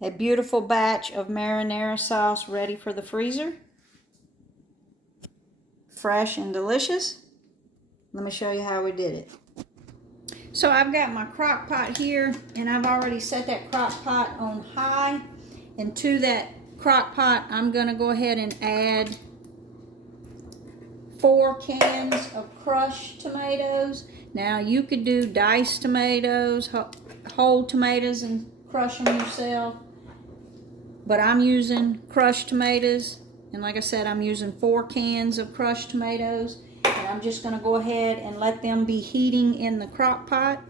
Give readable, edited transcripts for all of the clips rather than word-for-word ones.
A beautiful batch of marinara sauce ready for the freezer. Fresh and delicious. Let me show you how we did it. So I've got my crock pot here, and I've already set that crock pot on high. And to that crock pot, I'm going to go ahead and add 4 cans of crushed tomatoes. Now you could do diced tomatoes, whole tomatoes, and crush them yourself. But I'm using crushed tomatoes. And like I said, I'm using 4 cans of crushed tomatoes. And I'm just going to go ahead and let them be heating in the crock pot.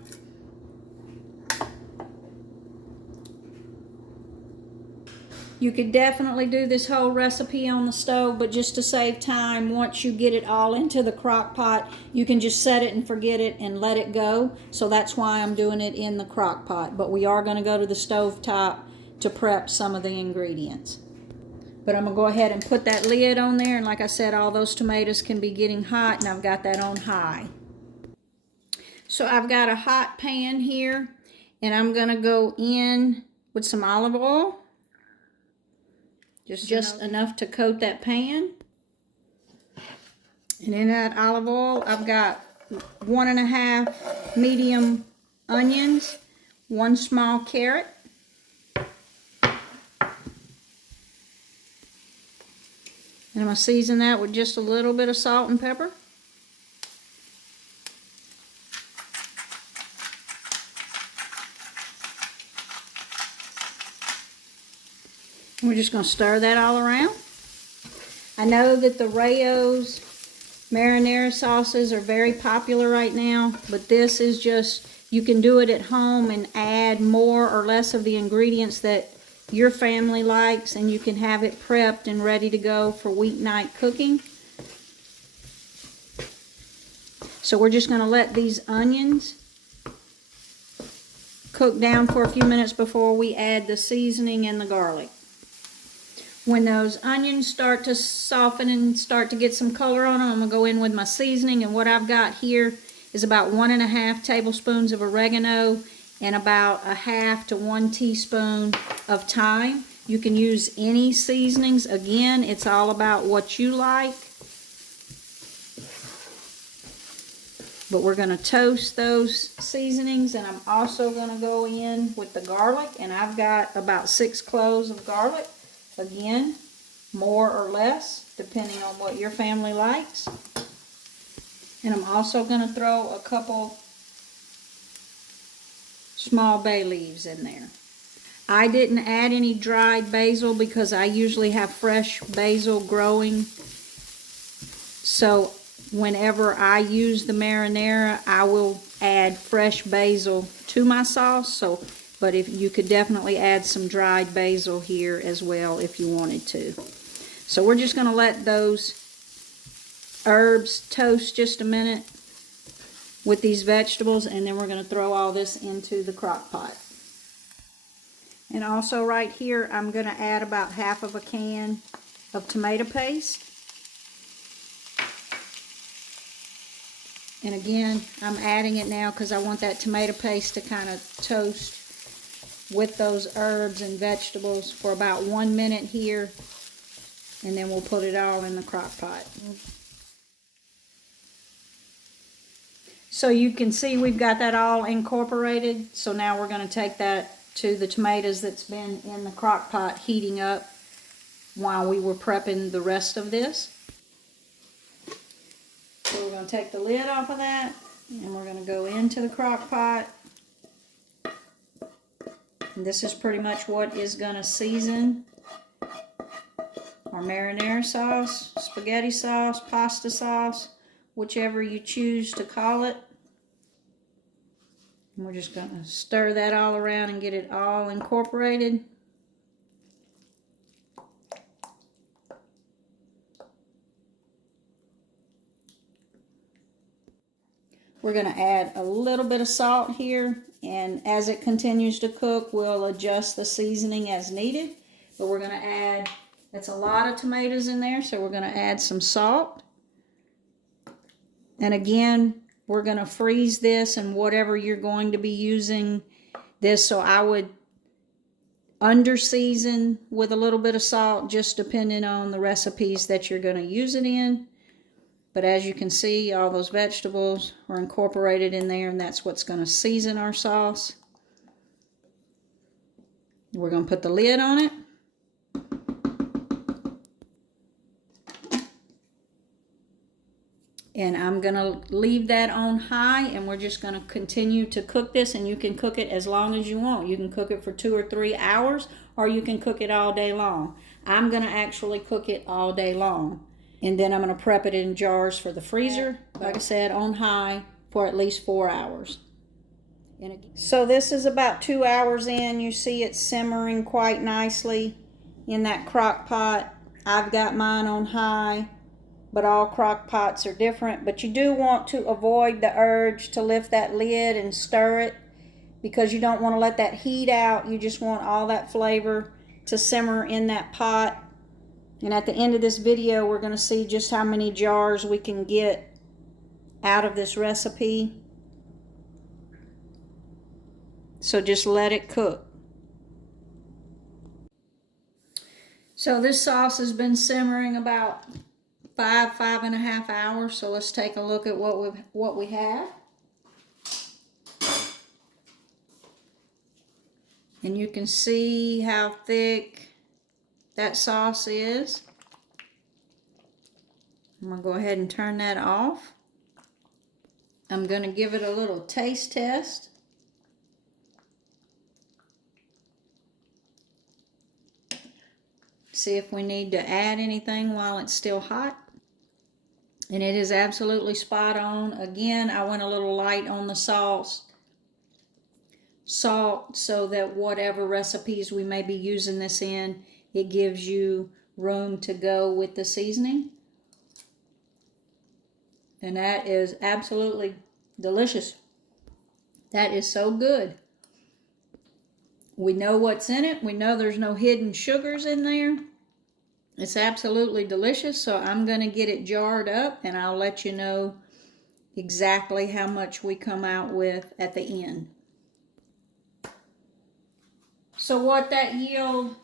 You could definitely do this whole recipe on the stove, but just to save time, once you get it all into the crock pot, you can just set it and forget it and let it go. So that's why I'm doing it in the crock pot. But we are going to go to the stove top to prep some of the ingredients. But I'm going to go ahead and put that lid on there. And like I said, all those tomatoes can be getting hot, and I've got that on high. So I've got a hot pan here, and I'm going to go in with some olive oil. Just enough to coat that pan. And in that olive oil, I've got 1½ medium onions, 1 small carrot, and I'm going to season that with just a little bit of salt and pepper. We're just going to stir that all around. I know that the Rayo's marinara sauces are very popular right now, but this is just, you can do it at home and add more or less of the ingredients that your family likes, and you can have it prepped and ready to go for weeknight cooking. So we're just going to let these onions cook down for a few minutes before we add the seasoning and the garlic. When those onions start to soften and start to get some color on them, I'm going to go in with my seasoning. And what I've got here is about 1½ tablespoons of oregano and about 1/2 to 1 teaspoon of thyme. You can use any seasonings. Again, it's all about what you like. But we're going to toast those seasonings, and I'm also going to go in with the garlic. And I've got about 6 cloves of garlic. Again, more or less, depending on what your family likes. And I'm also going to throw a couple small bay leaves in there. I didn't add any dried basil because I usually have fresh basil growing. So whenever I use the marinara, I will add fresh basil to my sauce. But if you could definitely add some dried basil here as well if you wanted to. So we're just going to let those herbs toast just a minute with these vegetables, and then we're going to throw all this into the crock pot. And also right here, I'm going to add about 1/2 can of tomato paste. And again, I'm adding it now because I want that tomato paste to kind of toast with those herbs and vegetables for about 1 minute here, and then we'll put it all in the crock pot. So you can see we've got that all incorporated. So now we're going to take that to the tomatoes that's been in the crock pot heating up while we were prepping the rest of this. So we're going to take the lid off of that, and we're going to go into the crock pot. And this is pretty much what is going to season our marinara sauce, spaghetti sauce, pasta sauce, whichever you choose to call it. And we're just going to stir that all around and get it all incorporated. We're going to add a little bit of salt here, and as it continues to cook, we'll adjust the seasoning as needed. But we're going to add, that's a lot of tomatoes in there, so we're going to add some salt. And again, we're going to freeze this and whatever you're going to be using this. So I would under season with a little bit of salt, just depending on the recipes that you're going to use it in. But as you can see, all those vegetables are incorporated in there, and that's what's going to season our sauce. We're going to put the lid on it. And I'm going to leave that on high, and we're just going to continue to cook this, and you can cook it as long as you want. You can cook it for 2 or 3 hours, or you can cook it all day long. I'm going to actually cook it all day long. And then I'm going to prep it in jars for the freezer, like I said, on high for at least 4 hours. So this is about 2 hours in. You see it simmering quite nicely in that crock pot. I've got mine on high, but all crock pots are different. But you do want to avoid the urge to lift that lid and stir it, because you don't want to let that heat out. You just want all that flavor to simmer in that pot. And at the end of this video, we're going to see just how many jars we can get out of this recipe. So just let it cook. So this sauce has been simmering about 5.5 hours. So let's take a look at what we have. And you can see how thick that sauce is. I'm going to go ahead and turn that off. I'm going to give it a little taste test. See if we need to add anything while it's still hot. And it is absolutely spot on. Again, I went a little light on the salt, so that whatever recipes we may be using this in, it gives you room to go with the seasoning. And that is absolutely delicious. That is so good. We know what's in it. We know there's no hidden sugars in there. It's absolutely delicious. So I'm going to get it jarred up, and I'll let you know exactly how much we come out with at the end. So what that yield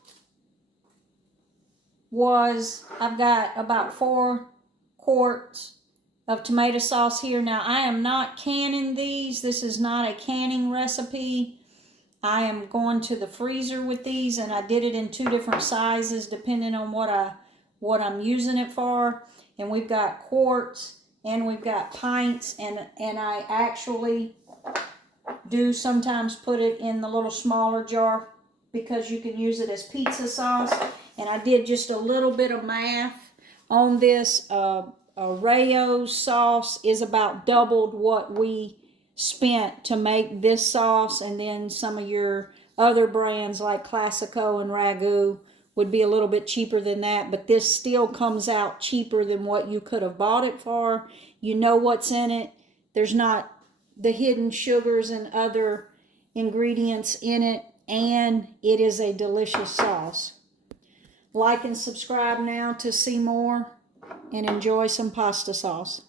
was, I've got about 4 quarts of tomato sauce here. Now, I am not canning these. This is not a canning recipe. I am going to the freezer with these, and I did it in 2 different sizes depending on what I'm using it for. And we've got quarts and we've got pints, and I actually do sometimes put it in the little smaller jar because you can use it as pizza sauce. And I did just a little bit of math on this. Rayo's sauce is about doubled what we spent to make this sauce, and then some of your other brands like Classico and Ragu would be a little bit cheaper than that, but this still comes out cheaper than what you could have bought it for. You know what's in it. There's not the hidden sugars and other ingredients in it, and it is a delicious sauce. Like and subscribe now to see more, and enjoy some pasta sauce.